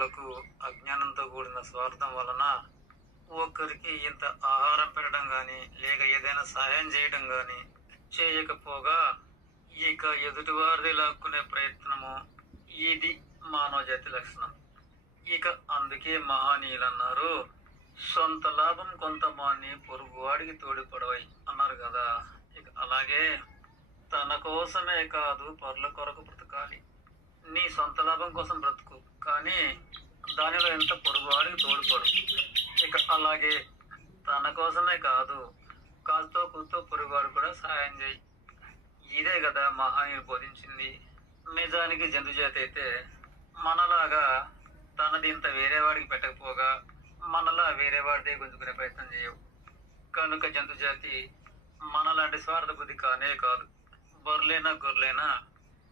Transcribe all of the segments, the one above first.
మానవులకు అజ్ఞానంతో కూడిన స్వార్థం వలన ఒక్కరికి ఇంత ఆహారం పెట్టడం గాని లేక ఏదైనా సహాయం చేయడం గాని చేయకపోగా ఇక ఎదుటివారిది లాక్కునే ప్రయత్నము, ఇది మానవ జాతి లక్షణం. ఇక అందుకే మహనీయులు అన్నారు, సొంత లాభం కొంత మాని పొరుగువాడికి తోడిపడవై అన్నారు కదా. ఇక అలాగే తన కోసమే కాదు పరుల కొరకు బ్రతకాలి. నీ సొంత లాభం కోసం బ్రతుకు, కానీ దానిలో ఎంత పొరుగువాడికి తోడ్పడు. ఇక అలాగే తన కోసమే కాదు కాస్తో కూస్తో పొరుగువాడు కూడా సహాయం చేయి. ఇదే కదా మహానీయులు బోధించింది. నిజానికి జంతుజాతి అయితే మనలాగా తనది ఇంత వేరే వాడికి పెట్టకపోగా మనలా వేరే వాడిదే గుంజుకునే ప్రయత్నం చేయవు. కనుక జంతుజాతి మనలాంటి స్వార్థ బుద్ధి కానే కాదు. బొర్లైనా గొర్రెలైనా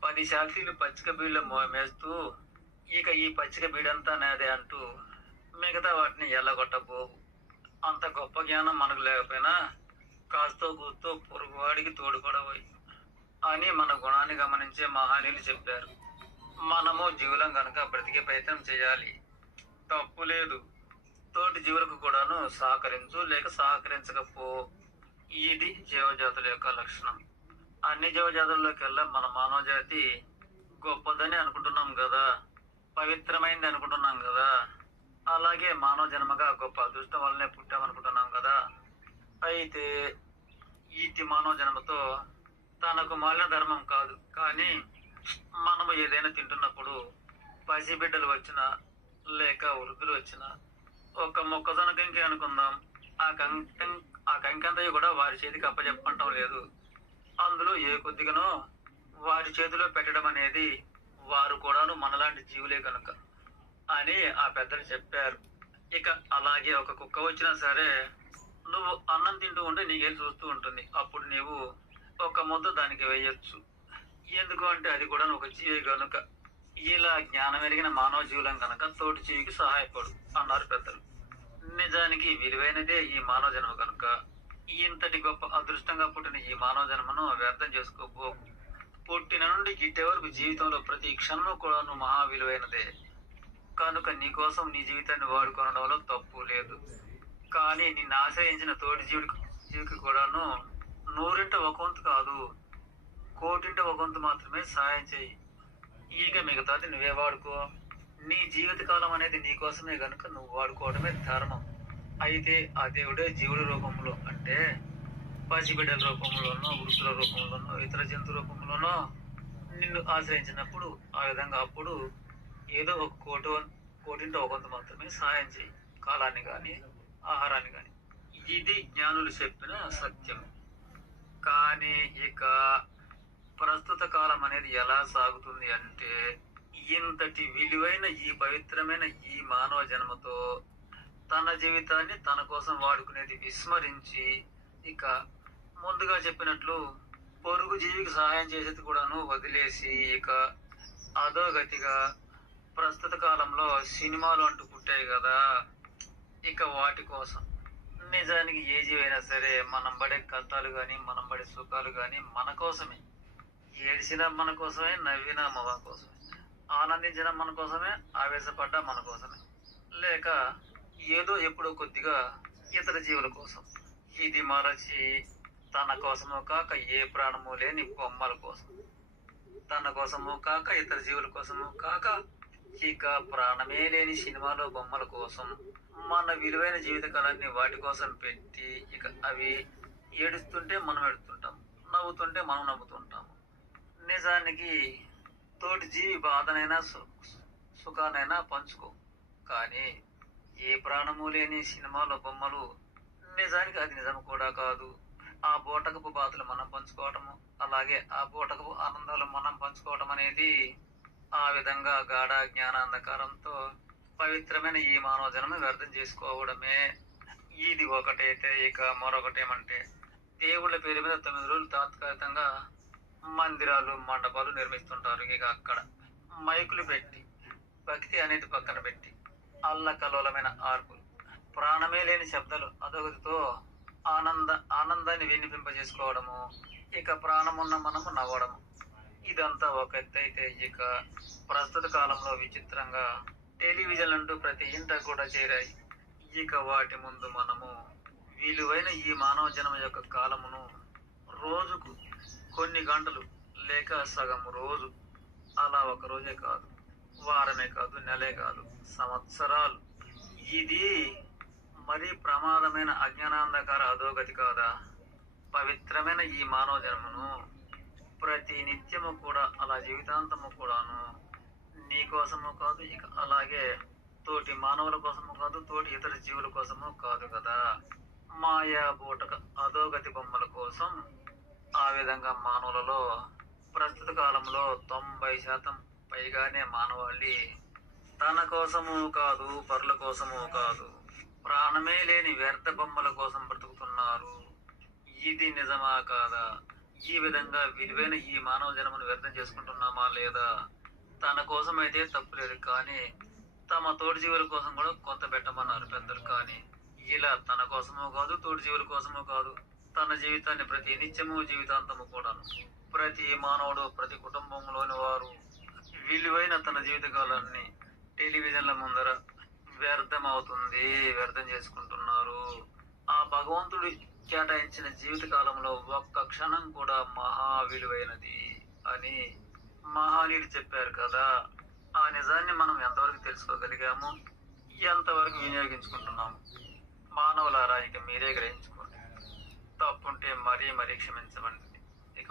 10 శాఖీలు పచ్చిక బీళ్ళు మేస్తూ ఇక ఈ పచ్చిక బీడంతా నాదే అంటూ మిగతా వాటిని ఎల్లగొట్టబోవు. అంత గొప్ప జ్ఞానం మనకు లేకపోయినా కాస్తో కూస్తో పొరుగువాడికి తోడుపడబోయి అని మన గుణాన్ని గమనించే మహానీయులు చెప్పారు. మనము జీవులం కనుక బ్రతికే ప్రయత్నం చేయాలి, తప్పు లేదు. తోటి జీవులకు కూడాను సహకరించు లేక సహకరించకపో. ఇది జీవజాతుల యొక్క లక్షణం. అన్ని జీవజాతుల్లోకెల్లా మన మానవ జాతి గొప్పదని అనుకుంటున్నాం కదా, పవిత్రమైంది అనుకుంటున్నాం కదా. అలాగే మానవ జన్మగా గొప్ప అదృష్టం వల్లనే పుట్టామనుకుంటున్నాం కదా. అయితే ఇటు మానవ జన్మతో తనకు మాలిన ధర్మం కాదు, కానీ మనము ఏదైనా తింటున్నప్పుడు పసిబిడ్డలు వచ్చినా లేక వృద్ధులు వచ్చినా ఒక మొక్కజొన్న కంకి అనుకుందాం, ఆ కంకంతయ్య కూడా వారి చేతికి అప్పచెప్పంటం లేదు. అందులో ఏ కొద్దిగానో వారి చేతిలో పెట్టడం అనేది వారు కూడాను మనలాంటి జీవులే కనుక అని ఆ పెద్దలు చెప్పారు. ఇక అలాగే ఒక కుక్క వచ్చినా సరే నువ్వు అన్నం తింటూ ఉంటే నీకేం చూస్తూ ఉంటుంది. అప్పుడు నీవు ఒక ముద్ద దానికి వేయొచ్చు. ఎందుకు అంటే అది కూడా ఒక జీవి కనుక. ఇలా జ్ఞానం ఎరిగిన మానవ జీవులం కనుక తోటి జీవికి సహాయపడు అన్నారు పెద్దలు. నిజానికి విలువైనదే ఈ మానవ జన్మ కనుక ఇంతటి గొప్ప అదృష్టంగా పుట్టిన ఈ మానవ జన్మను వ్యర్థం చేసుకోబో. పుట్టిన నుండి గిట్టే వరకు జీవితంలో ప్రతి క్షణము కూడా నువ్వు మహా విలువైనదే కనుక నీకోసం నీ జీవితాన్ని వాడుకోవడంలో తప్పు లేదు. కానీ నిన్ను ఆశ్రయించిన తోటి జీవికి కూడాను 100ంట 1 వంతు కాదు, 1,00,00,000ంట 1 వంతు మాత్రమే సహాయం చేయి. ఇక మిగతాది నువ్వే వాడుకో. నీ జీవితకాలం అనేది నీకోసమే గనుక నువ్వు వాడుకోవడమే ధర్మం. అయితే ఆ దేవుడే జీవుడి రూపంలో అంటే పసిబిడ్డల రూపంలోనో వృద్ధుల రూపంలోనో ఇతర జంతు రూపంలోనో నిన్ను ఆశ్రయించినప్పుడు ఆ విధంగా అప్పుడు ఏదో ఒక 1,00,00,000ంట 1 వంతు మాత్రమే సహాయం చేయి, కాలాన్ని కానీ ఆహారాన్ని కానీ. ఇది జ్ఞానులు చెప్పిన సత్యం. కానీ ఇక ప్రస్తుత కాలం అనేది ఎలా సాగుతుంది అంటే ఇంతటి విలువైన ఈ పవిత్రమైన ఈ మానవ జన్మతో తన జీవితాన్ని తన కోసం వాడుకునేది విస్మరించి ఇక ముందుగా చెప్పినట్లు పొరుగు జీవికి సహాయం చేసేది కూడాను వదిలేసి ఇక అధోగతిగా ప్రస్తుత కాలంలో సినిమాలు అంటూ పుట్టాయి కదా, ఇక వాటి కోసం. నిజానికి ఏ జీవైనా సరే మనం పడే కష్టాలు కానీ మనం పడే సుఖాలు కానీ మన కోసమే. ఏడిసినా మన కోసమే, నవ్వినా మన కోసమే, ఆనందించిన మన కోసమే, ఆవేశపడ్డా మన కోసమే, లేక ఏదో ఎప్పుడో కొద్దిగా ఇతర జీవుల కోసం. ఇది మరచి తన కోసము కాక ఏ ప్రాణము లేని బొమ్మల కోసం, తన కోసము కాక ఇతర జీవుల కోసము కాక ఇక ప్రాణమే లేని సినిమాలో బొమ్మల కోసం మన విలువైన జీవితకాలాన్ని వాటి కోసం పెట్టి ఇక అవి ఏడుస్తుంటే మనం ఏడుస్తుంటాం, నవ్వుతుంటే మనం నవ్వుతుంటాము. నిజానికి తోటి జీవి బాధనైనా సుఖానైనా పంచుకో, కానీ ఏ ప్రాణము లేని సినిమాలో బొమ్మలు నిజానికి అది నిజం కూడా కాదు. ఆ బూటకపు బాధలు మనం పంచుకోవటము, అలాగే ఆ బూటకపు ఆనందాలు మనం పంచుకోవటం అనేది ఆ విధంగా గాఢ జ్ఞానాంధకారంతో పవిత్రమైన ఈ మానవ జన్మ వ్యర్థం చేసుకోవడమే. ఇది ఒకటైతే ఇక మరొకటేమంటే దేవుళ్ళ పేరు మీద 9 రోజులు తాత్కాలికంగా మందిరాలు మండపాలు నిర్మిస్తుంటారు. ఇక అక్కడ మైకులు పెట్టి భక్తి అనేది పక్కన పెట్టి అల్లకల్లోలమైన ఆర్పులు, ప్రాణమే లేని శబ్దాలు, అదొకటితో ఆనందాన్ని వినిపింపజేసుకోవడము, ఇక ప్రాణమున్న మనము నవ్వడము. ఇదంతా ఒక ఎత్తైతే ఇక ప్రస్తుత కాలంలో విచిత్రంగా టెలివిజన్ అంటూ ప్రతి ఇంట కూడా చేరాయి. ఇక వాటి ముందు మనము విలువైన ఈ మానవ జన్మ యొక్క కాలమును రోజుకు కొన్ని గంటలు లేక సగం రోజు, అలా ఒక రోజే కాదు, వారమే కాదు, నెలే కాదు, సంవత్సరాలు. ఇది మరీ ప్రమాదమైన అజ్ఞానాంధకార అధోగతి కాదా? పవిత్రమైన ఈ మానవ జన్మను ప్రతి నిత్యము కూడా, అలా జీవితాంతము కూడాను నీ కోసము కాదు, ఇక అలాగే తోటి మానవుల కోసము కాదు, తోటి ఇతర జీవుల కోసము కాదు కదా, మాయా బూటక అధోగతి బొమ్మల కోసం. ఆ విధంగా మానవులలో ప్రస్తుత కాలంలో 90% పైగానే మానవాళి తన కోసము కాదు, పరుల కోసము కాదు, ప్రాణమే లేని వ్యర్థ బొమ్మల కోసం బ్రతుకుతున్నారు. ఇది నిజమా కాదా? ఈ విధంగా విలువైన ఈ మానవ జన్మను వ్యర్థం చేసుకుంటున్నామా లేదా? తన కోసం అయితే తప్పులేదు, కానీ తమ తోటి జీవుల కోసం కూడా కొంత పెట్టమన్నారు పెద్దలు. కానీ ఇలా తన కోసమో కాదు, తోటి జీవుల కోసమో కాదు, తన జీవితాన్ని ప్రతి నిత్యము జీవితాంతము కూడాను ప్రతి మానవుడు, ప్రతి కుటుంబంలోని వారు విలువైన తన జీవితకాలాన్ని టెలివిజన్ల ముందర వ్యర్థమవుతుంది, వ్యర్థం చేసుకుంటున్నారు. ఆ భగవంతుడు కేటాయించిన జీవితకాలంలో ఒక్క క్షణం కూడా మహా విలువైనది అని మహానీయుడు చెప్పారు కదా. ఆ నిజాన్ని మనం ఎంతవరకు తెలుసుకోగలిగాము, ఎంతవరకు వినియోగించుకుంటున్నాము? మానవులారా, ఇక మీరే గ్రహించుకోండి. తప్పుంటే మరీ క్షమించండి. ఇక